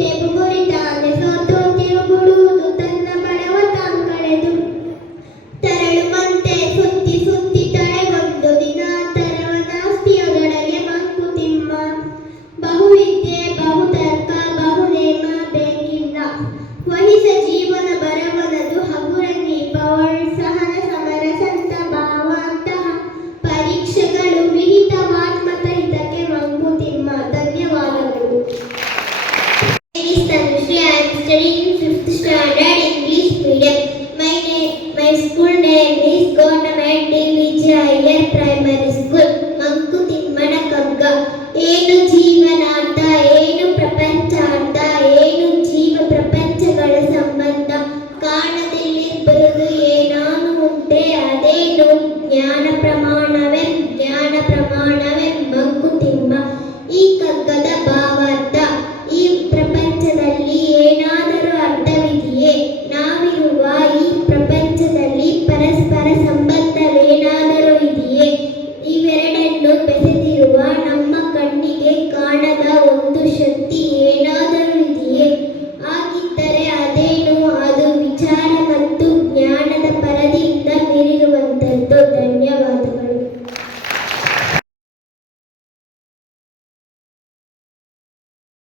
tempo studying fifth standard English medium. My name, my school name is Government DVG Higher Primary School. Mankuthimmanakamga. Enu Jeevanartha, Enu Prapanchartha.